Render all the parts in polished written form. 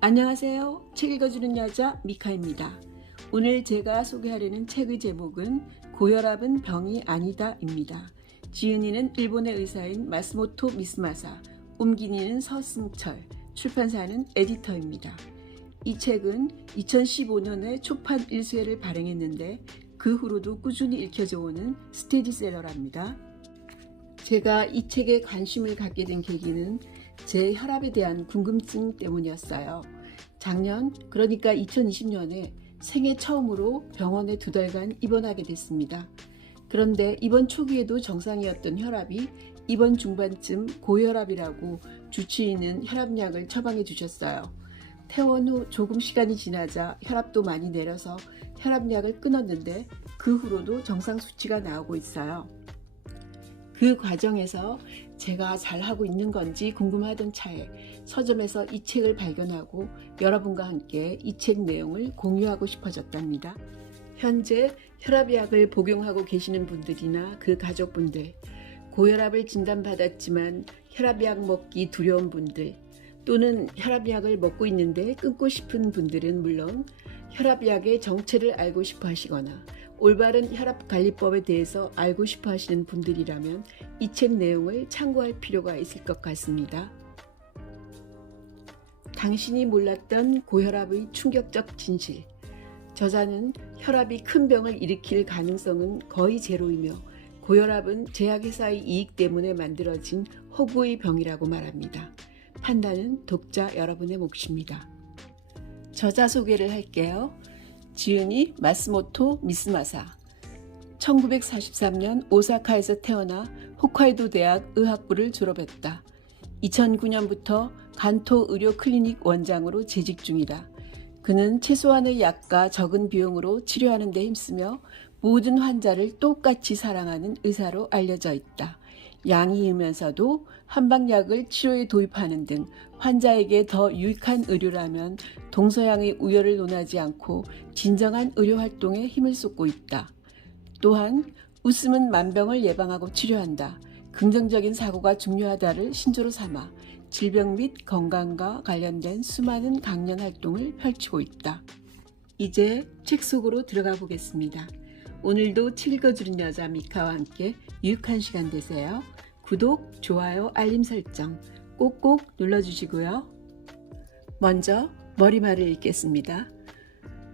안녕하세요. 책 읽어주는 여자 미카입니다. 오늘 제가 소개하려는 책의 제목은 고혈압은 병이 아니다입니다. 지은이는 일본의 의사인 마스모토 미스마사, 옮기니는 서승철, 출판사는 에디터입니다. 이 책은 2015년에 초판 1쇄를 발행했는데 그 후로도 꾸준히 읽혀져 오는 스테디셀러랍니다. 제가 이 책에 관심을 갖게 된 계기는 제 혈압에 대한 궁금증 때문이었어요. 작년, 그러니까 2020년에 생애 처음으로 병원에 2달간 입원하게 됐습니다. 그런데 입원 초기에도 정상이었던 혈압이 입원 중반쯤 고혈압이라고 주치의는 혈압약을 처방해 주셨어요. 퇴원 후 조금 시간이 지나자 혈압도 많이 내려서 혈압약을 끊었는데 그 후로도 정상 수치가 나오고 있어요. 그 과정에서 제가 잘하고 있는 건지 궁금하던 차에 서점에서 이 책을 발견하고 여러분과 함께 이 책 내용을 공유하고 싶어졌답니다. 현재 혈압약을 복용하고 계시는 분들이나 그 가족분들, 고혈압을 진단받았지만 혈압약 먹기 두려운 분들, 또는 혈압약을 먹고 있는데 끊고 싶은 분들은 물론 혈압약의 정체를 알고 싶어 하시거나 올바른 혈압관리법에 대해서 알고 싶어 하시는 분들이라면 이 책 내용을 참고할 필요가 있을 것 같습니다. 당신이 몰랐던 고혈압의 충격적 진실. 저자는 혈압이 큰 병을 일으킬 가능성은 거의 제로이며 고혈압은 제약회사의 이익 때문에 만들어진 허구의 병이라고 말합니다. 판단은 독자 여러분의 몫입니다. 저자 소개를 할게요. 지은이 마스모토 미스마사, 1943년 오사카에서 태어나 홋카이도 대학 의학부를 졸업했다. 2009년부터 간토 의료 클리닉 원장으로 재직 중이다. 그는 최소한의 약과 적은 비용으로 치료하는 데 힘쓰며 모든 환자를 똑같이 사랑하는 의사로 알려져 있다. 양이이면서도 한방약을 치료에 도입하는 등 환자에게 더 유익한 의료라면 동서양의 우열을 논하지 않고 진정한 의료활동에 힘을 쏟고 있다. 또한 웃음은 만병을 예방하고 치료한다. 긍정적인 사고가 중요하다를 신조로 삼아 질병 및 건강과 관련된 수많은 강연 활동을 펼치고 있다. 이제 책 속으로 들어가 보겠습니다. 오늘도 책 읽어주는 여자 미카와 함께 유익한 시간 되세요. 구독, 좋아요, 알림 설정 꼭꼭 눌러주시고요. 먼저 머리말을 읽겠습니다.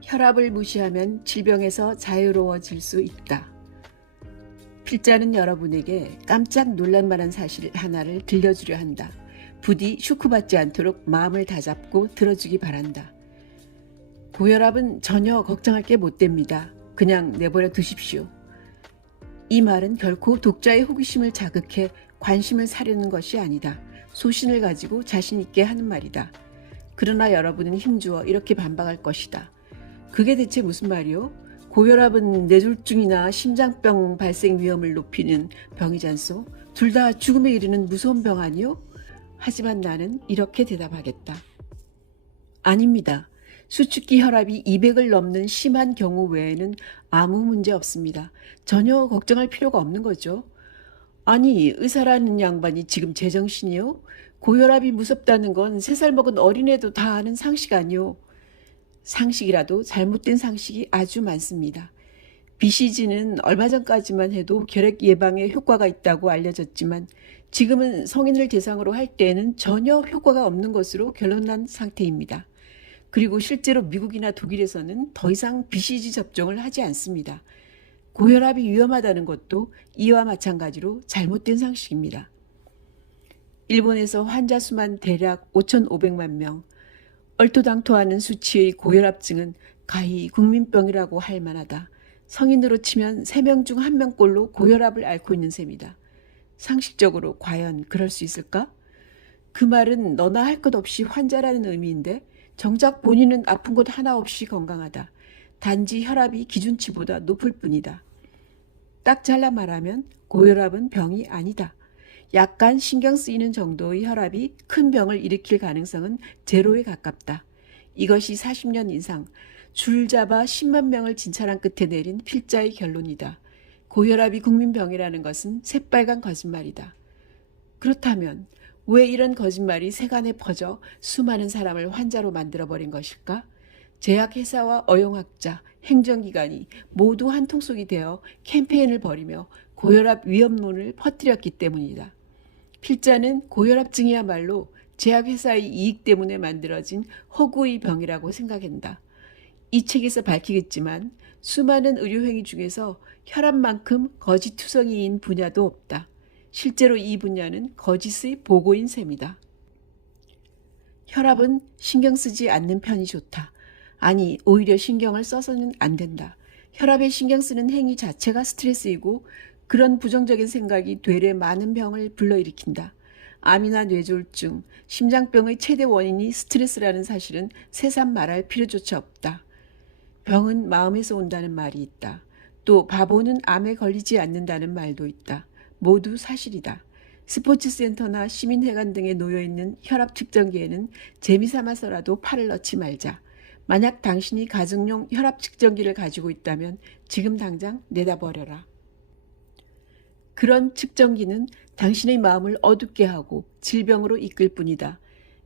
혈압을 무시하면 질병에서 자유로워질 수 있다. 필자는 여러분에게 깜짝 놀랄만한 사실 하나를 들려주려 한다. 부디 쇼크받지 않도록 마음을 다잡고 들어주기 바란다. 고혈압은 전혀 걱정할 게 못 됩니다. 그냥 내버려 두십시오. 이 말은 결코 독자의 호기심을 자극해 관심을 사려는 것이 아니다. 소신을 가지고 자신 있게 하는 말이다. 그러나 여러분은 힘주어 이렇게 반박할 것이다. 그게 대체 무슨 말이오? 고혈압은 뇌졸중이나 심장병 발생 위험을 높이는 병이잖소. 둘 다 죽음에 이르는 무서운 병 아니오? 하지만 나는 이렇게 대답하겠다. 아닙니다. 수축기 혈압이 200을 넘는 심한 경우 외에는 아무 문제 없습니다. 전혀 걱정할 필요가 없는 거죠. 아니, 의사라는 양반이 지금 제정신이요? 고혈압이 무섭다는 건 3살 먹은 어린애도 다 아는 상식 아니요? 상식이라도 잘못된 상식이 아주 많습니다. BCG는 얼마 전까지만 해도 결핵 예방에 효과가 있다고 알려졌지만 지금은 성인을 대상으로 할 때에는 전혀 효과가 없는 것으로 결론난 상태입니다. 그리고 실제로 미국이나 독일에서는 더 이상 BCG 접종을 하지 않습니다. 고혈압이 위험하다는 것도 이와 마찬가지로 잘못된 상식입니다. 일본에서 환자 수만 대략 5,500만 명, 얼토당토하는 수치의 고혈압증은 가히 국민병이라고 할 만하다. 성인으로 치면 3명 중 1명꼴로 고혈압을 앓고 있는 셈이다. 상식적으로 과연 그럴 수 있을까? 그 말은 너나 할 것 없이 환자라는 의미인데 정작 본인은 아픈 곳 하나 없이 건강하다. 단지 혈압이 기준치보다 높을 뿐이다. 딱 잘라 말하면 고혈압은 병이 아니다. 약간 신경 쓰이는 정도의 혈압이 큰 병을 일으킬 가능성은 제로에 가깝다. 이것이 40년 이상 줄 잡아 10만 명을 진찰한 끝에 내린 필자의 결론이다. 고혈압이 국민병이라는 것은 새빨간 거짓말이다. 그렇다면 왜 이런 거짓말이 세간에 퍼져 수많은 사람을 환자로 만들어버린 것일까? 제약회사와 어용학자, 행정기관이 모두 한통속이 되어 캠페인을 벌이며 고혈압 위험론을 퍼뜨렸기 때문이다. 필자는 고혈압증이야말로 제약회사의 이익 때문에 만들어진 허구의 병이라고 생각한다. 이 책에서 밝히겠지만 수많은 의료행위 중에서 혈압만큼 거짓투성이인 분야도 없다. 실제로 이 분야는 거짓의 보고인 셈이다. 혈압은 신경 쓰지 않는 편이 좋다. 아니, 오히려 신경을 써서는 안 된다. 혈압에 신경 쓰는 행위 자체가 스트레스이고 그런 부정적인 생각이 되레 많은 병을 불러일으킨다. 암이나 뇌졸중, 심장병의 최대 원인이 스트레스라는 사실은 새삼 말할 필요조차 없다. 병은 마음에서 온다는 말이 있다. 또 바보는 암에 걸리지 않는다는 말도 있다. 모두 사실이다. 스포츠센터나 시민회관 등에 놓여있는 혈압 측정기에는 재미삼아서라도 팔을 넣지 말자. 만약 당신이 가정용 혈압 측정기를 가지고 있다면 지금 당장 내다버려라. 그런 측정기는 당신의 마음을 어둡게 하고 질병으로 이끌 뿐이다.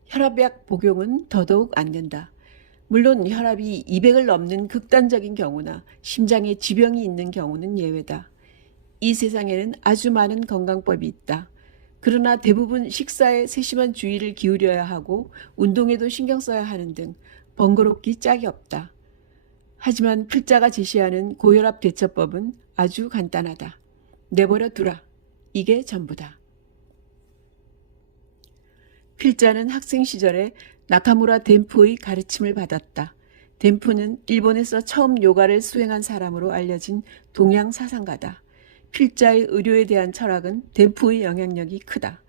혈압약 복용은 더더욱 안 된다. 물론 혈압이 200을 넘는 극단적인 경우나 심장에 지병이 있는 경우는 예외다. 이 세상에는 아주 많은 건강법이 있다. 그러나 대부분 식사에 세심한 주의를 기울여야 하고 운동에도 신경 써야 하는 등 번거롭기 짝이 없다. 하지만 필자가 제시하는 고혈압 대처법은 아주 간단하다. 내버려 두라. 이게 전부다. 필자는 학생 시절에 나카무라 덴푸의 가르침을 받았다. 덴푸는 일본에서 처음 요가를 수행한 사람으로 알려진 동양 사상가다. 필자의 의료에 대한 철학은 덴푸의 영향력이 크다.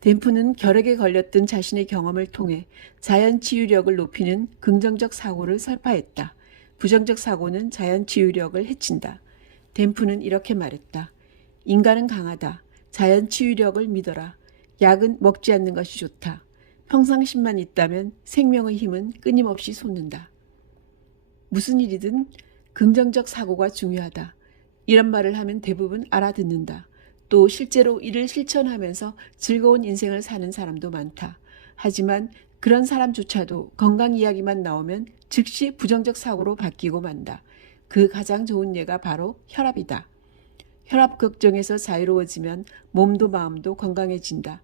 덴푸는 결핵에 걸렸던 자신의 경험을 통해 자연 치유력을 높이는 긍정적 사고를 설파했다. 부정적 사고는 자연 치유력을 해친다. 덴푸는 이렇게 말했다. 인간은 강하다. 자연 치유력을 믿어라. 약은 먹지 않는 것이 좋다. 평상심만 있다면 생명의 힘은 끊임없이 솟는다. 무슨 일이든 긍정적 사고가 중요하다. 이런 말을 하면 대부분 알아듣는다. 또 실제로 이를 실천하면서 즐거운 인생을 사는 사람도 많다. 하지만 그런 사람조차도 건강 이야기만 나오면 즉시 부정적 사고로 바뀌고 만다. 그 가장 좋은 예가 바로 혈압이다. 혈압 걱정에서 자유로워지면 몸도 마음도 건강해진다.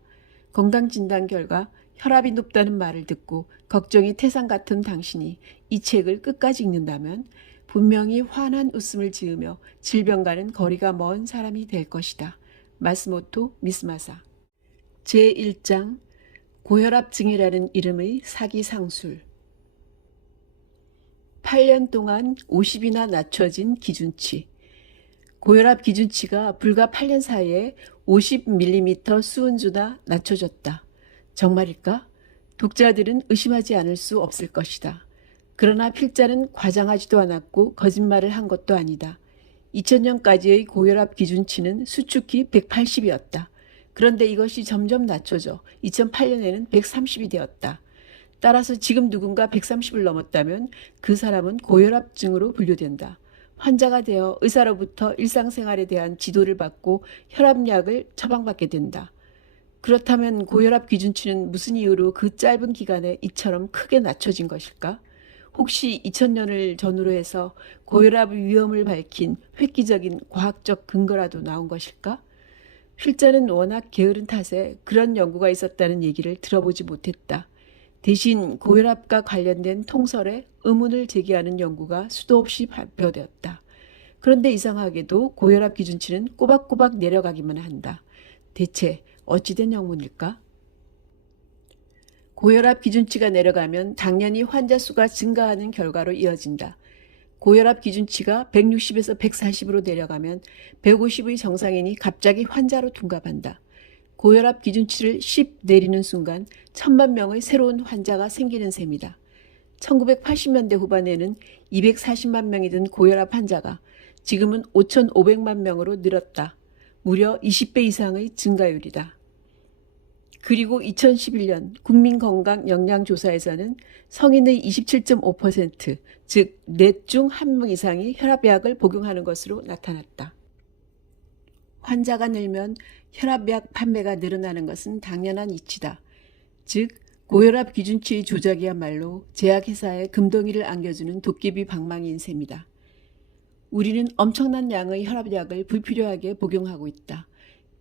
건강진단 결과 혈압이 높다는 말을 듣고 걱정이 태산 같은 당신이 이 책을 끝까지 읽는다면 분명히 환한 웃음을 지으며 질병과는 거리가 먼 사람이 될 것이다. 마스모토 미스마사. 제1장 고혈압증이라는 이름의 사기상술. 8년 동안 50이나 낮춰진 기준치. 고혈압 기준치가 불과 8년 사이에 50mm 수은주나 낮춰졌다. 정말일까? 독자들은 의심하지 않을 수 없을 것이다. 그러나 필자는 과장하지도 않았고 거짓말을 한 것도 아니다. 2000년까지의 고혈압 기준치는 수축히 180이었다. 그런데 이것이 점점 낮춰져 2008년에는 130이 되었다. 따라서 지금 누군가 130을 넘었다면 그 사람은 고혈압증으로 분류된다. 환자가 되어 의사로부터 일상생활에 대한 지도를 받고 혈압약을 처방받게 된다. 그렇다면 고혈압 기준치는 무슨 이유로 그 짧은 기간에 이처럼 크게 낮춰진 것일까? 혹시 2000년을 전후로 해서 고혈압 위험을 밝힌 획기적인 과학적 근거라도 나온 것일까? 필자는 워낙 게으른 탓에 그런 연구가 있었다는 얘기를 들어보지 못했다. 대신 고혈압과 관련된 통설에 의문을 제기하는 연구가 수도 없이 발표되었다. 그런데 이상하게도 고혈압 기준치는 꼬박꼬박 내려가기만 한다. 대체 어찌된 영문일까? 고혈압 기준치가 내려가면 당연히 환자 수가 증가하는 결과로 이어진다. 고혈압 기준치가 160에서 140으로 내려가면 150의 정상인이 갑자기 환자로 둔갑한다. 고혈압 기준치를 10 내리는 순간 1000만 명의 새로운 환자가 생기는 셈이다. 1980년대 후반에는 240만 명이 든 고혈압 환자가 지금은 5,500만 명으로 늘었다. 무려 20배 이상의 증가율이다. 그리고 2011년 국민건강영양조사에서는 성인의 27.5%, 즉 넷 중 한 명 이상이 혈압약을 복용하는 것으로 나타났다. 환자가 늘면 혈압약 판매가 늘어나는 것은 당연한 이치다. 즉 고혈압 기준치의 조작이야말로 제약회사에 금덩이를 안겨주는 도깨비 방망이인 셈이다. 우리는 엄청난 양의 혈압약을 불필요하게 복용하고 있다.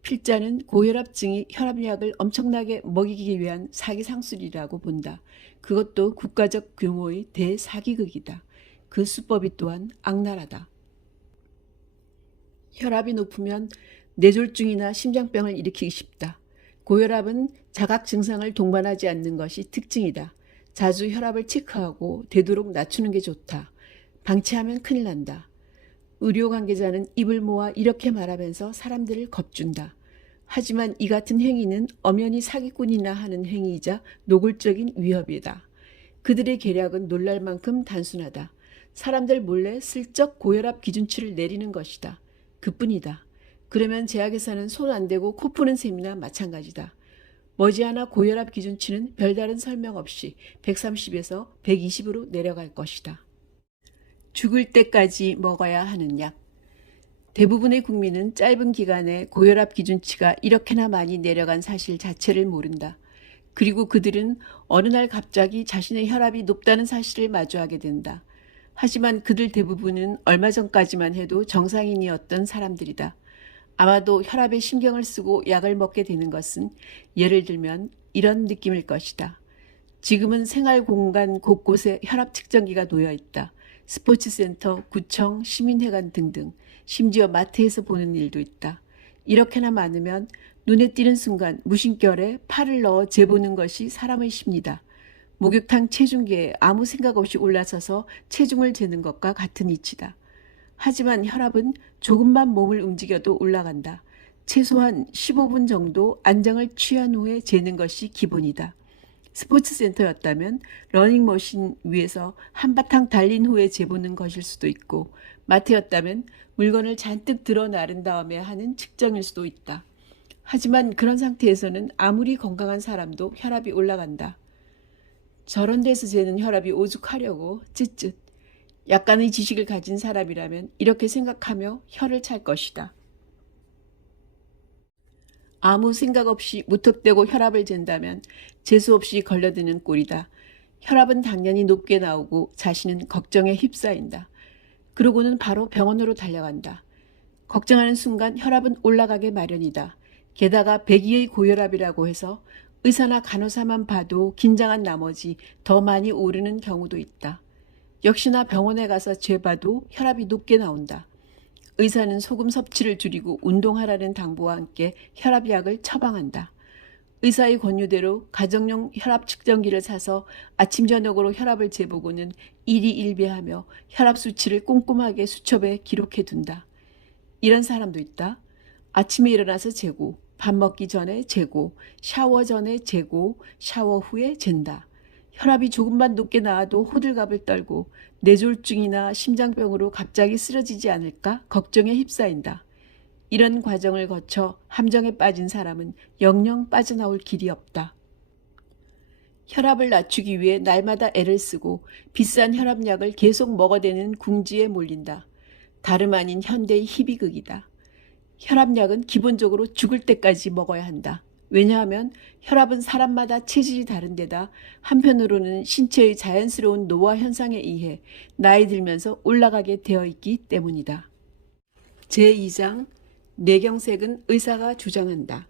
필자는 고혈압증이 혈압약을 엄청나게 먹이기 위한 사기상술이라고 본다. 그것도 국가적 규모의 대사기극이다. 그 수법이 또한 악랄하다. 혈압이 높으면 뇌졸중이나 심장병을 일으키기 쉽다. 고혈압은 자각 증상을 동반하지 않는 것이 특징이다. 자주 혈압을 체크하고 되도록 낮추는 게 좋다. 방치하면 큰일 난다. 의료 관계자는 입을 모아 이렇게 말하면서 사람들을 겁준다. 하지만 이 같은 행위는 엄연히 사기꾼이나 하는 행위이자 노골적인 위협이다. 그들의 계략은 놀랄 만큼 단순하다. 사람들 몰래 슬쩍 고혈압 기준치를 내리는 것이다. 그뿐이다. 그러면 제약회사는 손 안 대고 코 푸는 셈이나 마찬가지다. 머지않아 고혈압 기준치는 별다른 설명 없이 130에서 120으로 내려갈 것이다. 죽을 때까지 먹어야 하는 약. 대부분의 국민은 짧은 기간에 고혈압 기준치가 이렇게나 많이 내려간 사실 자체를 모른다. 그리고 그들은 어느 날 갑자기 자신의 혈압이 높다는 사실을 마주하게 된다. 하지만 그들 대부분은 얼마 전까지만 해도 정상인이었던 사람들이다. 아마도 혈압에 신경을 쓰고 약을 먹게 되는 것은 예를 들면 이런 느낌일 것이다. 지금은 생활 공간 곳곳에 혈압 측정기가 놓여 있다. 스포츠센터, 구청, 시민회관 등등, 심지어 마트에서 보는 일도 있다. 이렇게나 많으면 눈에 띄는 순간 무심결에 팔을 넣어 재보는 것이 사람의 심리다. 목욕탕 체중계에 아무 생각 없이 올라서서 체중을 재는 것과 같은 이치다. 하지만 혈압은 조금만 몸을 움직여도 올라간다. 최소한 15분 정도 안정을 취한 후에 재는 것이 기본이다. 스포츠센터였다면 러닝머신 위에서 한바탕 달린 후에 재보는 것일 수도 있고, 마트였다면 물건을 잔뜩 들어 나른 다음에 하는 측정일 수도 있다. 하지만 그런 상태에서는 아무리 건강한 사람도 혈압이 올라간다. 저런 데서 재는 혈압이 오죽하려고 쯧쯧. 약간의 지식을 가진 사람이라면 이렇게 생각하며 혀를 찰 것이다. 아무 생각 없이 무턱대고 혈압을 잰다면 재수없이 걸려드는 꼴이다. 혈압은 당연히 높게 나오고 자신은 걱정에 휩싸인다. 그러고는 바로 병원으로 달려간다. 걱정하는 순간 혈압은 올라가게 마련이다. 게다가 배기의 고혈압이라고 해서 의사나 간호사만 봐도 긴장한 나머지 더 많이 오르는 경우도 있다. 역시나 병원에 가서 재봐도 혈압이 높게 나온다. 의사는 소금 섭취를 줄이고 운동하라는 당부와 함께 혈압약을 처방한다. 의사의 권유대로 가정용 혈압 측정기를 사서 아침 저녁으로 혈압을 재보고는 일희일비하며 혈압 수치를 꼼꼼하게 수첩에 기록해둔다. 이런 사람도 있다. 아침에 일어나서 재고, 밥 먹기 전에 재고, 샤워 전에 재고, 샤워 후에 잰다. 혈압이 조금만 높게 나와도 호들갑을 떨고 뇌졸중이나 심장병으로 갑자기 쓰러지지 않을까 걱정에 휩싸인다. 이런 과정을 거쳐 함정에 빠진 사람은 영영 빠져나올 길이 없다. 혈압을 낮추기 위해 날마다 애를 쓰고 비싼 혈압약을 계속 먹어대는 궁지에 몰린다. 다름 아닌 현대의 희비극이다. 혈압약은 기본적으로 죽을 때까지 먹어야 한다. 왜냐하면 혈압은 사람마다 체질이 다른 데다 한편으로는 신체의 자연스러운 노화 현상에 의해 나이 들면서 올라가게 되어 있기 때문이다. 제2장 뇌경색은 의사가 주장한다.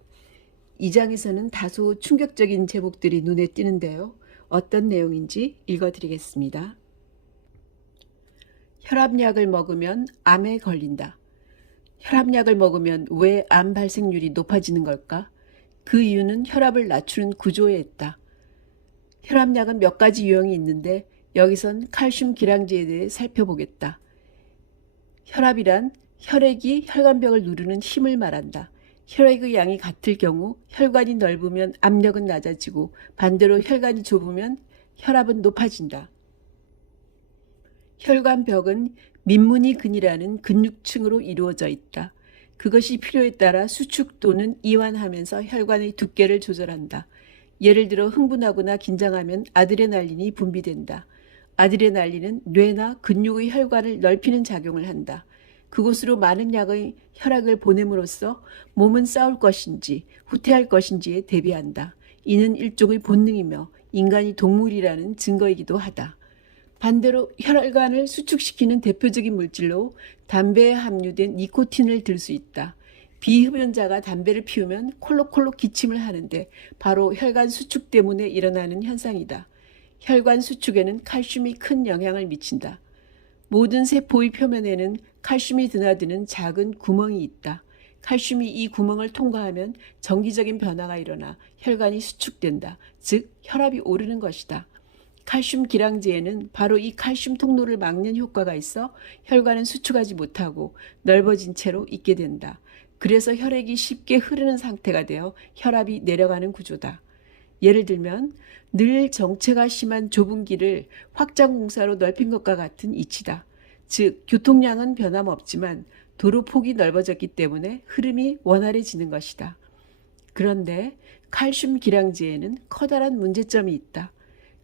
이 장에서는 다소 충격적인 제목들이 눈에 띄는데요. 어떤 내용인지 읽어드리겠습니다. 혈압약을 먹으면 암에 걸린다. 혈압약을 먹으면 왜 암 발생률이 높아지는 걸까? 그 이유는 혈압을 낮추는 구조에 있다. 혈압약은 몇 가지 유형이 있는데 여기선 칼슘 기량제에 대해 살펴보겠다. 혈압이란 혈액이 혈관벽을 누르는 힘을 말한다. 혈액의 양이 같을 경우 혈관이 넓으면 압력은 낮아지고 반대로 혈관이 좁으면 혈압은 높아진다. 혈관벽은 민문이근이라는 근육층으로 이루어져 있다. 그것이 필요에 따라 수축 또는 이완하면서 혈관의 두께를 조절한다. 예를 들어 흥분하거나 긴장하면 아드레날린이 분비된다. 아드레날린은 뇌나 근육의 혈관을 넓히는 작용을 한다. 그곳으로 많은 양의 혈액을 보냄으로써 몸은 싸울 것인지 후퇴할 것인지에 대비한다. 이는 일종의 본능이며 인간이 동물이라는 증거이기도 하다. 반대로 혈관을 수축시키는 대표적인 물질로 담배에 함유된 니코틴을 들 수 있다. 비흡연자가 담배를 피우면 콜록콜록 기침을 하는데 바로 혈관 수축 때문에 일어나는 현상이다. 혈관 수축에는 칼슘이 큰 영향을 미친다. 모든 세포의 표면에는 칼슘이 드나드는 작은 구멍이 있다. 칼슘이 이 구멍을 통과하면 정기적인 변화가 일어나 혈관이 수축된다. 즉 혈압이 오르는 것이다. 칼슘 기량제에는 바로 이 칼슘 통로를 막는 효과가 있어 혈관은 수축하지 못하고 넓어진 채로 있게 된다. 그래서 혈액이 쉽게 흐르는 상태가 되어 혈압이 내려가는 구조다. 예를 들면 늘 정체가 심한 좁은 길을 확장 공사로 넓힌 것과 같은 이치다. 즉 교통량은 변함없지만 도로 폭이 넓어졌기 때문에 흐름이 원활해지는 것이다. 그런데 칼슘 기량제에는 커다란 문제점이 있다.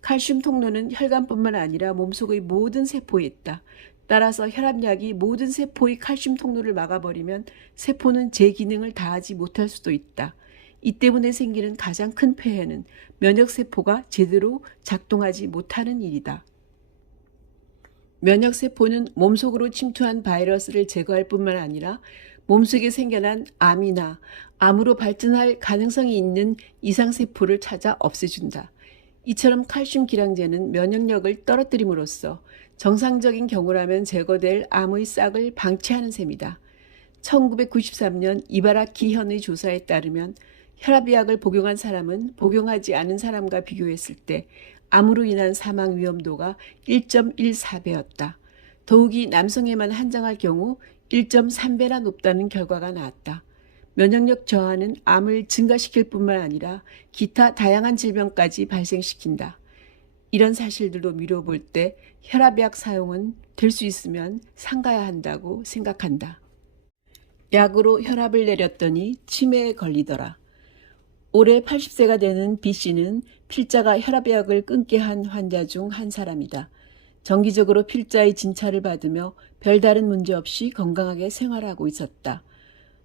칼슘 통로는 혈관뿐만 아니라 몸속의 모든 세포에 있다. 따라서 혈압약이 모든 세포의 칼슘 통로를 막아버리면 세포는 제 기능을 다하지 못할 수도 있다. 이 때문에 생기는 가장 큰 폐해는 면역세포가 제대로 작동하지 못하는 일이다. 면역세포는 몸속으로 침투한 바이러스를 제거할 뿐만 아니라 몸속에 생겨난 암이나 암으로 발전할 가능성이 있는 이상세포를 찾아 없애준다. 이처럼 칼슘 기량제는 면역력을 떨어뜨림으로써 정상적인 경우라면 제거될 암의 싹을 방치하는 셈이다. 1993년 이바라키 현의 조사에 따르면 혈압약을 복용한 사람은 복용하지 않은 사람과 비교했을 때 암으로 인한 사망 위험도가 1.14배였다. 더욱이 남성에만 한정할 경우 1.3배나 높다는 결과가 나왔다. 면역력 저하는 암을 증가시킬 뿐만 아니라 기타 다양한 질병까지 발생시킨다. 이런 사실들로 미뤄볼 때 혈압약 사용은 될 수 있으면 삼가야 한다고 생각한다. 약으로 혈압을 내렸더니 치매에 걸리더라. 올해 80세가 되는 B씨는 필자가 혈압약을 끊게 한 환자 중 한 사람이다. 정기적으로 필자의 진찰을 받으며 별다른 문제 없이 건강하게 생활하고 있었다.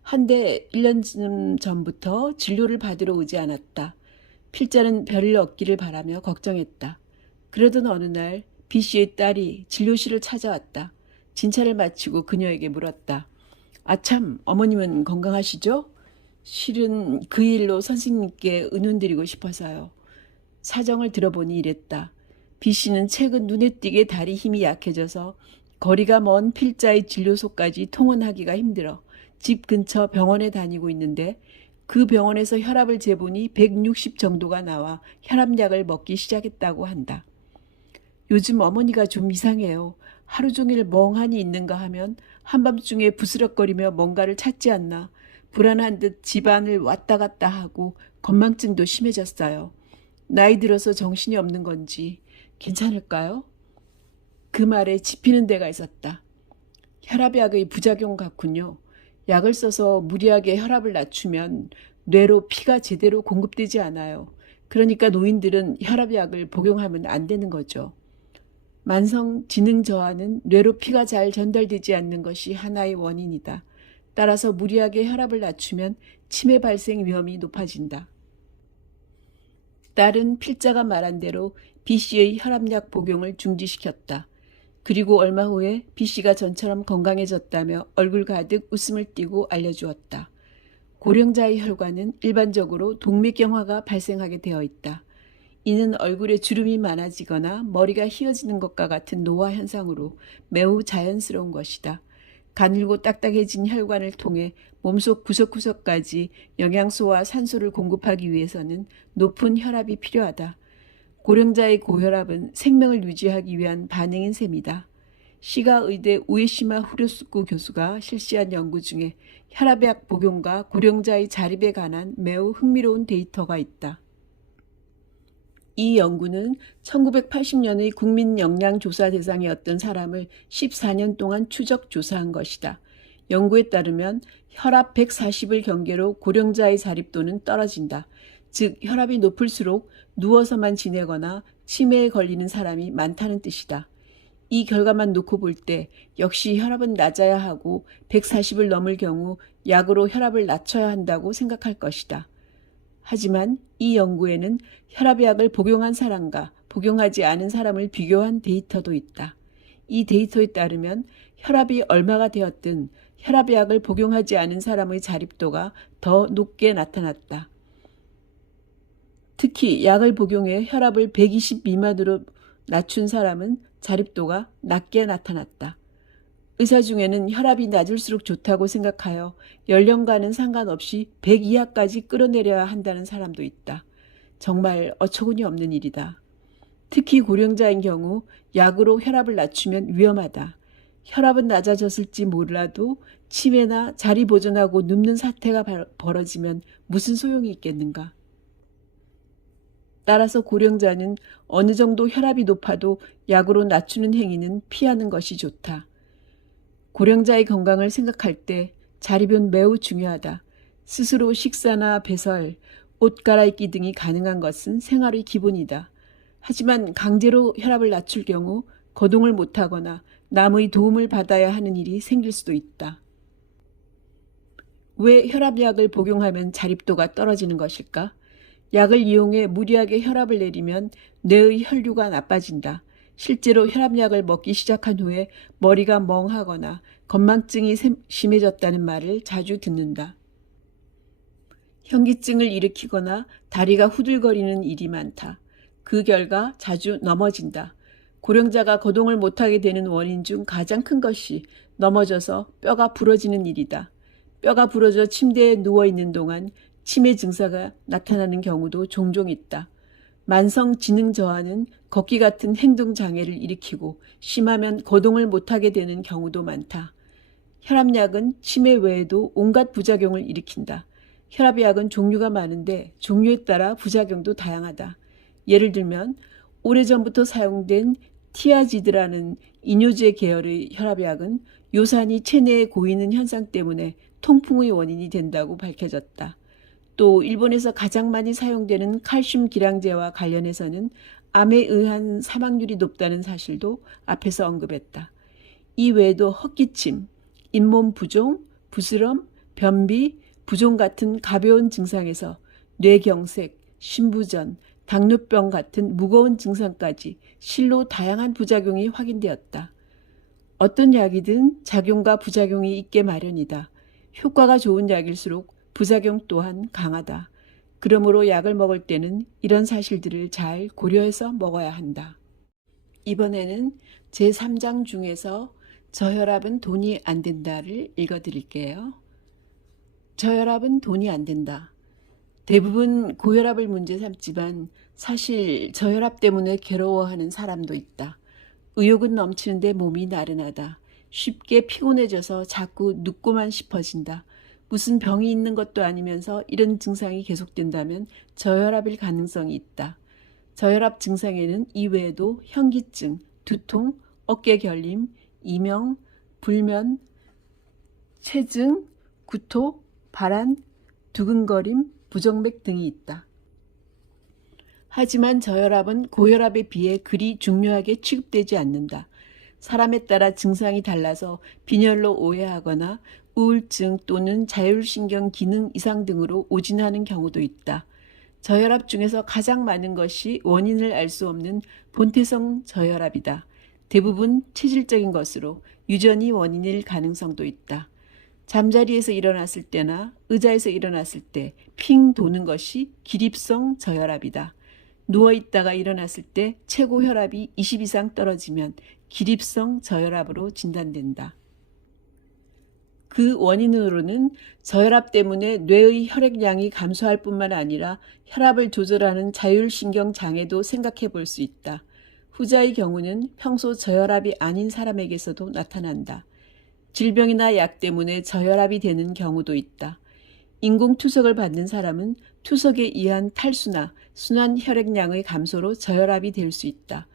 한데 1년 전부터 진료를 받으러 오지 않았다. 필자는 별일 없기를 바라며 걱정했다. 그러던 어느 날 B씨의 딸이 진료실을 찾아왔다. 진찰을 마치고 그녀에게 물었다. 아참, 어머님은 건강하시죠? 실은 그 일로 선생님께 은은드리고 싶어서요. 사정을 들어보니 이랬다. B씨는 최근 눈에 띄게 다리 힘이 약해져서 거리가 먼 필자의 진료소까지 통원하기가 힘들어 집 근처 병원에 다니고 있는데 그 병원에서 혈압을 재보니 160 정도가 나와 혈압약을 먹기 시작했다고 한다. 요즘 어머니가 좀 이상해요. 하루 종일 멍하니 있는가 하면 한밤중에 부스럭거리며 뭔가를 찾지 않나. 불안한 듯 집안을 왔다 갔다 하고 건망증도 심해졌어요. 나이 들어서 정신이 없는 건지 괜찮을까요? 그 말에 짚히는 데가 있었다. 혈압약의 부작용 같군요. 약을 써서 무리하게 혈압을 낮추면 뇌로 피가 제대로 공급되지 않아요. 그러니까 노인들은 혈압약을 복용하면 안 되는 거죠. 만성 지능 저하는 뇌로 피가 잘 전달되지 않는 것이 하나의 원인이다. 따라서 무리하게 혈압을 낮추면 치매 발생 위험이 높아진다. 딸은 필자가 말한 대로 B씨의 혈압약 복용을 중지시켰다. 그리고 얼마 후에 B씨가 전처럼 건강해졌다며 얼굴 가득 웃음을 띠고 알려주었다. 고령자의 혈관은 일반적으로 동맥경화가 발생하게 되어 있다. 이는 얼굴에 주름이 많아지거나 머리가 휘어지는 것과 같은 노화 현상으로 매우 자연스러운 것이다. 가늘고 딱딱해진 혈관을 통해 몸속 구석구석까지 영양소와 산소를 공급하기 위해서는 높은 혈압이 필요하다. 고령자의 고혈압은 생명을 유지하기 위한 반응인 셈이다. 시가 의대 우에시마 후르스쿠 교수가 실시한 연구 중에 혈압약 복용과 고령자의 자립에 관한 매우 흥미로운 데이터가 있다. 이 연구는 1980년의 국민영양조사 대상이었던 사람을 14년 동안 추적 조사한 것이다. 연구에 따르면 혈압 140을 경계로 고령자의 자립도는 떨어진다. 즉 혈압이 높을수록 누워서만 지내거나 치매에 걸리는 사람이 많다는 뜻이다. 이 결과만 놓고 볼 때 역시 혈압은 낮아야 하고 140을 넘을 경우 약으로 혈압을 낮춰야 한다고 생각할 것이다. 하지만 이 연구에는 혈압약을 복용한 사람과 복용하지 않은 사람을 비교한 데이터도 있다. 이 데이터에 따르면 혈압이 얼마가 되었든 혈압약을 복용하지 않은 사람의 자립도가 더 높게 나타났다. 특히 약을 복용해 혈압을 120 미만으로 낮춘 사람은 자립도가 낮게 나타났다. 의사 중에는 혈압이 낮을수록 좋다고 생각하여 연령과는 상관없이 100 이하까지 끌어내려야 한다는 사람도 있다. 정말 어처구니 없는 일이다. 특히 고령자인 경우 약으로 혈압을 낮추면 위험하다. 혈압은 낮아졌을지 몰라도 치매나 자리 보존하고 눕는 사태가 벌어지면 무슨 소용이 있겠는가. 따라서 고령자는 어느 정도 혈압이 높아도 약으로 낮추는 행위는 피하는 것이 좋다. 고령자의 건강을 생각할 때 자립은 매우 중요하다. 스스로 식사나 배설, 옷 갈아입기 등이 가능한 것은 생활의 기본이다. 하지만 강제로 혈압을 낮출 경우 거동을 못하거나 남의 도움을 받아야 하는 일이 생길 수도 있다. 왜 혈압약을 복용하면 자립도가 떨어지는 것일까? 약을 이용해 무리하게 혈압을 내리면 뇌의 혈류가 나빠진다. 실제로 혈압약을 먹기 시작한 후에 머리가 멍하거나 건망증이 심해졌다는 말을 자주 듣는다. 현기증을 일으키거나 다리가 후들거리는 일이 많다. 그 결과 자주 넘어진다. 고령자가 거동을 못하게 되는 원인 중 가장 큰 것이 넘어져서 뼈가 부러지는 일이다. 뼈가 부러져 침대에 누워있는 동안 치매 증세가 나타나는 경우도 종종 있다. 만성 지능 저하는 걷기 같은 행동 장애를 일으키고 심하면 거동을 못하게 되는 경우도 많다. 혈압약은 치매 외에도 온갖 부작용을 일으킨다. 혈압약은 종류가 많은데 종류에 따라 부작용도 다양하다. 예를 들면 오래전부터 사용된 티아지드라는 이뇨제 계열의 혈압약은 요산이 체내에 고이는 현상 때문에 통풍의 원인이 된다고 밝혀졌다. 또 일본에서 가장 많이 사용되는 칼슘 기량제와 관련해서는 암에 의한 사망률이 높다는 사실도 앞에서 언급했다. 이 외에도 헛기침, 잇몸 부종, 부스럼, 변비, 부종 같은 가벼운 증상에서 뇌경색, 심부전, 당뇨병 같은 무거운 증상까지 실로 다양한 부작용이 확인되었다. 어떤 약이든 작용과 부작용이 있게 마련이다. 효과가 좋은 약일수록 부작용 또한 강하다. 그러므로 약을 먹을 때는 이런 사실들을 잘 고려해서 먹어야 한다. 이번에는 제3장 중에서 저혈압은 돈이 안 된다를 읽어드릴게요. 저혈압은 돈이 안 된다. 대부분 고혈압을 문제 삼지만 사실 저혈압 때문에 괴로워하는 사람도 있다. 의욕은 넘치는데 몸이 나른하다. 쉽게 피곤해져서 자꾸 눕고만 싶어진다. 무슨 병이 있는 것도 아니면서 이런 증상이 계속된다면 저혈압일 가능성이 있다. 저혈압 증상에는 이외에도 현기증, 두통, 어깨 결림, 이명, 불면, 체증, 구토, 발한, 두근거림, 부정맥 등이 있다. 하지만 저혈압은 고혈압에 비해 그리 중요하게 취급되지 않는다. 사람에 따라 증상이 달라서 빈혈로 오해하거나 우울증 또는 자율신경 기능 이상 등으로 오진하는 경우도 있다. 저혈압 중에서 가장 많은 것이 원인을 알 수 없는 본태성 저혈압이다. 대부분 체질적인 것으로 유전이 원인일 가능성도 있다. 잠자리에서 일어났을 때나 의자에서 일어났을 때 핑 도는 것이 기립성 저혈압이다. 누워있다가 일어났을 때 최고 혈압이 20 이상 떨어지면 기립성 저혈압으로 진단된다. 그 원인으로는 저혈압 때문에 뇌의 혈액량이 감소할 뿐만 아니라 혈압을 조절하는 자율신경 장애도 생각해 볼 수 있다. 후자의 경우는 평소 저혈압이 아닌 사람에게서도 나타난다. 질병이나 약 때문에 저혈압이 되는 경우도 있다. 인공투석을 받는 사람은 투석에 의한 탈수나 순환 혈액량의 감소로 저혈압이 될 수 있다.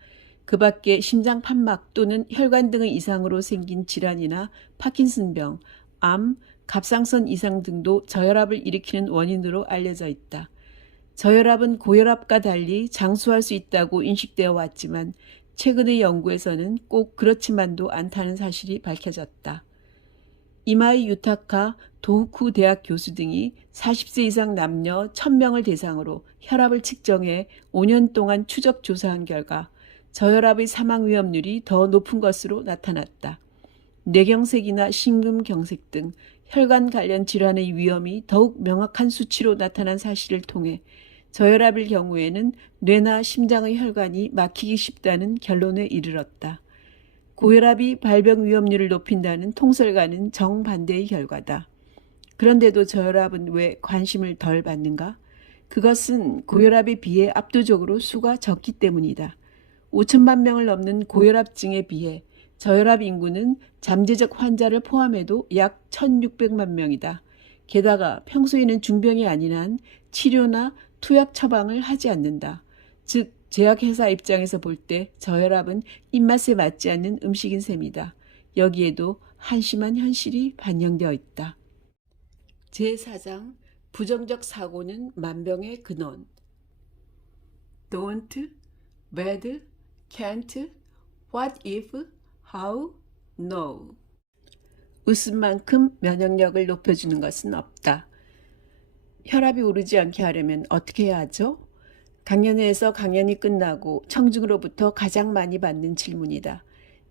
그 밖에 심장 판막 또는 혈관 등의 이상으로 생긴 질환이나 파킨슨병, 암, 갑상선 이상 등도 저혈압을 일으키는 원인으로 알려져 있다. 저혈압은 고혈압과 달리 장수할 수 있다고 인식되어 왔지만 최근의 연구에서는 꼭 그렇지만도 않다는 사실이 밝혀졌다. 이마이 유타카 도후쿠 대학 교수 등이 40세 이상 남녀 1000명을 대상으로 혈압을 측정해 5년 동안 추적 조사한 결과 저혈압의 사망 위험률이 더 높은 것으로 나타났다. 뇌경색이나 심근경색 등 혈관 관련 질환의 위험이 더욱 명확한 수치로 나타난 사실을 통해 저혈압일 경우에는 뇌나 심장의 혈관이 막히기 쉽다는 결론에 이르렀다. 고혈압이 발병 위험률을 높인다는 통설과는 정반대의 결과다. 그런데도 저혈압은 왜 관심을 덜 받는가? 그것은 고혈압에 비해 압도적으로 수가 적기 때문이다. 5천만 명을 넘는 고혈압증에 비해 저혈압 인구는 잠재적 환자를 포함해도 약 1600만 명이다. 게다가 평소에는 중병이 아닌 한 치료나 투약 처방을 하지 않는다. 즉 제약회사 입장에서 볼 때 저혈압은 입맛에 맞지 않는 음식인 셈이다. 여기에도 한심한 현실이 반영되어 있다. 제4장 부정적 사고는 만병의 근원. Don't, bad, can't, what if, how, no. 웃음 만큼 면역력을 높여주는 것은 없다. 혈압이 오르지 않게 하려면 어떻게 해야 하죠? 강연회에서 강연이 끝나고 청중으로부터 가장 많이 받는 질문이다.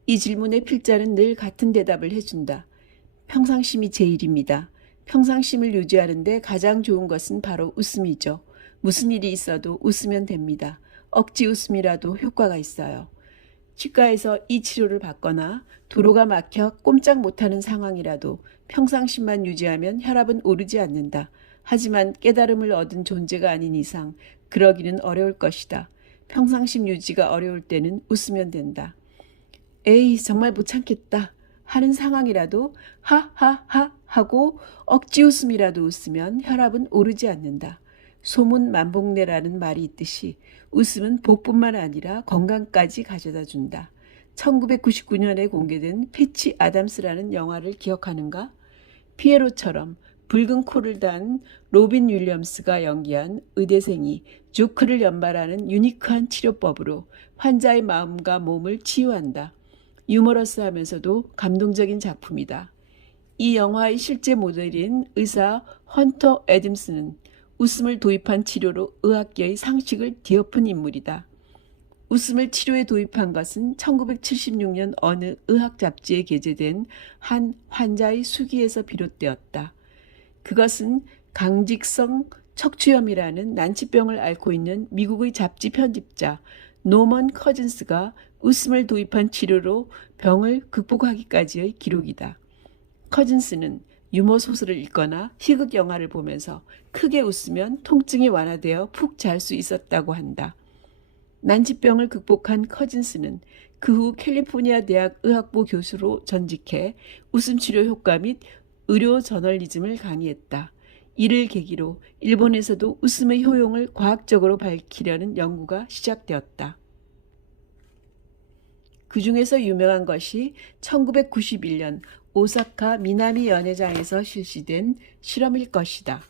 이 질문의 필자는 늘 같은 대답을 해준다. 평상심이 제일입니다. 평상심을 유지하는데 가장 좋은 것은 바로 웃음이죠. 무슨 일이 있어도 웃으면 됩니다. 억지 웃음이라도 효과가 있어요. 치과에서 이 치료를 받거나 도로가 막혀 꼼짝 못하는 상황이라도 평상심만 유지하면 혈압은 오르지 않는다. 하지만 깨달음을 얻은 존재가 아닌 이상 그러기는 어려울 것이다. 평상심 유지가 어려울 때는 웃으면 된다. 에이 정말 못 참겠다 하는 상황이라도 하하하 하고 억지 웃음이라도 웃으면 혈압은 오르지 않는다. 소문 만복내라는 말이 있듯이 웃음은 복뿐만 아니라 건강까지 가져다 준다. 1999년에 공개된 패치 아담스라는 영화를 기억하는가? 피에로처럼 붉은 코를 단 로빈 윌리엄스가 연기한 의대생이 조크를 연발하는 유니크한 치료법으로 환자의 마음과 몸을 치유한다. 유머러스하면서도 감동적인 작품이다. 이 영화의 실제 모델인 의사 헌터 애덤스는 웃음을 도입한 치료로 의학계의 상식을 뒤엎은 인물이다. 웃음을 치료에 도입한 것은 1976년 어느 의학 잡지에 게재된 한 환자의 수기에서 비롯되었다. 그것은 강직성 척추염이라는 난치병을 앓고 있는 미국의 잡지 편집자 노먼 커즌스가 웃음을 도입한 치료로 병을 극복하기까지의 기록이다. 커즌스는 유머 소설을 읽거나 희극 영화를 보면서 크게 웃으면 통증이 완화되어 푹 잘 수 있었다고 한다. 난치병을 극복한 커즌스는 그 후 캘리포니아 대학 의학부 교수로 전직해 웃음 치료 효과 및 의료 저널리즘을 강의했다. 이를 계기로 일본에서도 웃음의 효용을 과학적으로 밝히려는 연구가 시작되었다. 그 중에서 유명한 것이 1991년 오사카 미나미 연회장에서 실시된 실험일 것이다.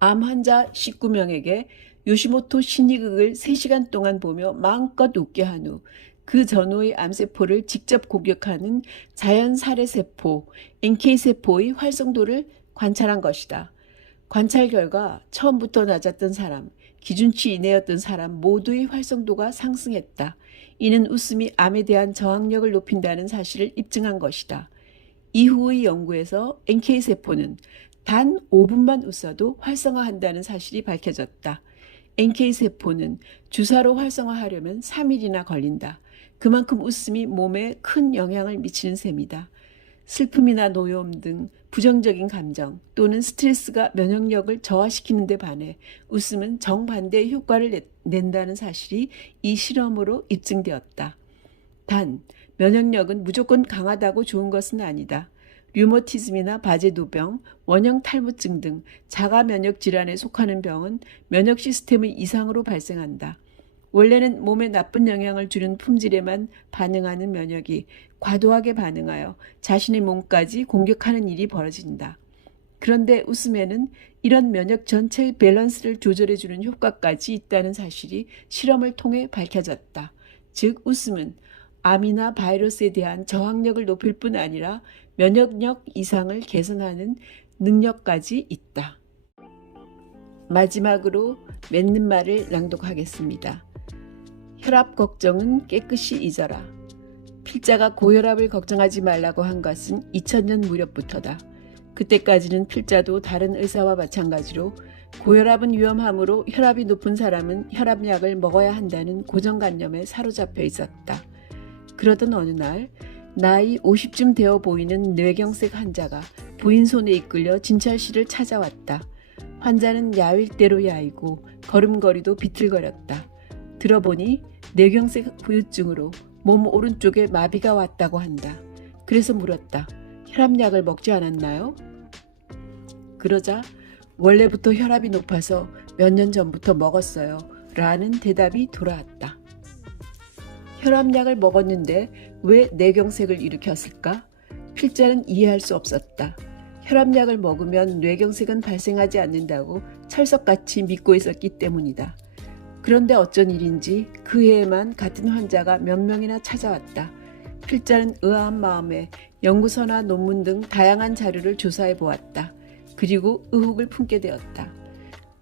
암 환자 19명에게 요시모토 신이극을 3시간 동안 보며 마음껏 웃게 한 후 그 전후의 암세포를 직접 공격하는 자연 살해세포, NK세포의 활성도를 관찰한 것이다. 관찰 결과 처음부터 낮았던 사람, 기준치 이내였던 사람 모두의 활성도가 상승했다. 이는 웃음이 암에 대한 저항력을 높인다는 사실을 입증한 것이다. 이후의 연구에서 NK세포는 단 5분만 웃어도 활성화한다는 사실이 밝혀졌다. NK세포는 주사로 활성화하려면 3일이나 걸린다. 그만큼 웃음이 몸에 큰 영향을 미치는 셈이다. 슬픔이나 노여움 등 부정적인 감정 또는 스트레스가 면역력을 저하시키는 데 반해 웃음은 정반대의 효과를 낸다는 사실이 이 실험으로 입증되었다. 단, 면역력은 무조건 강하다고 좋은 것은 아니다. 류머티즘이나 바제도병, 원형 탈모증 등 자가 면역 질환에 속하는 병은 면역 시스템의 이상으로 발생한다. 원래는 몸에 나쁜 영향을 주는 품질에만 반응하는 면역이 과도하게 반응하여 자신의 몸까지 공격하는 일이 벌어진다. 그런데 웃음에는 이런 면역 전체의 밸런스를 조절해주는 효과까지 있다는 사실이 실험을 통해 밝혀졌다. 즉 웃음은 암이나 바이러스에 대한 저항력을 높일 뿐 아니라 면역력 이상을 개선하는 능력까지 있다. 마지막으로 맺는 말을 낭독하겠습니다. 혈압 걱정은 깨끗이 잊어라. 필자가 고혈압을 걱정하지 말라고 한 것은 2000년 무렵부터다. 그때까지는 필자도 다른 의사와 마찬가지로 고혈압은 위험하므로 혈압이 높은 사람은 혈압약을 먹어야 한다는 고정관념에 사로잡혀 있었다. 그러던 어느 날 나이 50쯤 되어 보이는 뇌경색 환자가 부인 손에 이끌려 진찰실을 찾아왔다. 환자는 야윌 대로 야이고 걸음걸이도 비틀거렸다. 들어보니 뇌경색 후유증으로 몸 오른쪽에 마비가 왔다고 한다. 그래서 물었다. 혈압약을 먹지 않았나요? 그러자 원래부터 혈압이 높아서 몇 년 전부터 먹었어요. 라는 대답이 돌아왔다. 혈압약을 먹었는데 왜 뇌경색을 일으켰을까? 필자는 이해할 수 없었다. 혈압약을 먹으면 뇌경색은 발생하지 않는다고 철석같이 믿고 있었기 때문이다. 그런데 어쩐 일인지 그 해에만 같은 환자가 몇 명이나 찾아왔다. 필자는 의아한 마음에 연구서나 논문 등 다양한 자료를 조사해 보았다. 그리고 의혹을 품게 되었다.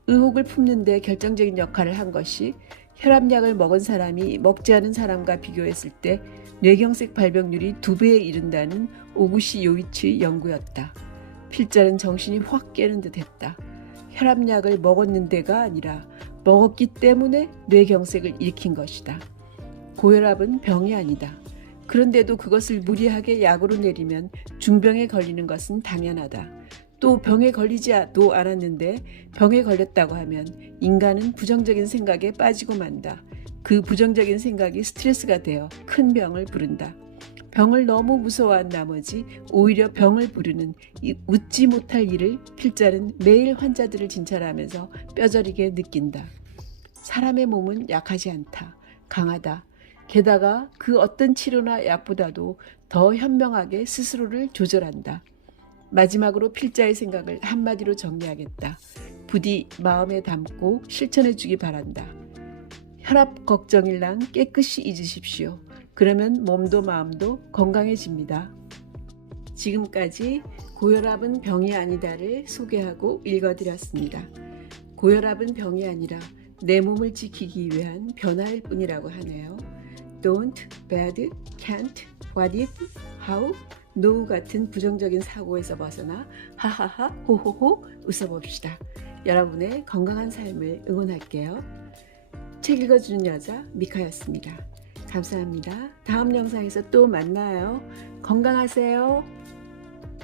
의혹을 품는 데 결정적인 역할을 한 것이 혈압약을 먹은 사람이 먹지 않은 사람과 비교했을 때 뇌경색 발병률이 2배에 이른다는 오구시 요이치의 연구였다. 필자는 정신이 확 깨는 듯 했다. 혈압약을 먹었는데가 아니라 먹었기 때문에 뇌경색을 일으킨 것이다. 고혈압은 병이 아니다. 그런데도 그것을 무리하게 약으로 내리면 중병에 걸리는 것은 당연하다. 또 병에 걸리지도 않았는데 병에 걸렸다고 하면 인간은 부정적인 생각에 빠지고 만다. 그 부정적인 생각이 스트레스가 되어 큰 병을 부른다. 병을 너무 무서워한 나머지 오히려 병을 부르는 이 웃지 못할 일을 필자는 매일 환자들을 진찰하면서 뼈저리게 느낀다. 사람의 몸은 약하지 않다. 강하다. 게다가 그 어떤 치료나 약보다도 더 현명하게 스스로를 조절한다. 마지막으로 필자의 생각을 한마디로 정리하겠다. 부디 마음에 담고 실천해 주기 바란다. 혈압 걱정일랑 깨끗이 잊으십시오. 그러면 몸도 마음도 건강해집니다. 지금까지 고혈압은 병이 아니다를 소개하고 읽어드렸습니다. 고혈압은 병이 아니라 내 몸을 지키기 위한 변화일 뿐이라고 하네요. Don't, bad, can't, what if, how, no 같은 부정적인 사고에서 벗어나 하하하 호호호 웃어봅시다. 여러분의 건강한 삶을 응원할게요. 책 읽어주는 여자 미카였습니다. 감사합니다. 다음 영상에서 또 만나요. 건강하세요.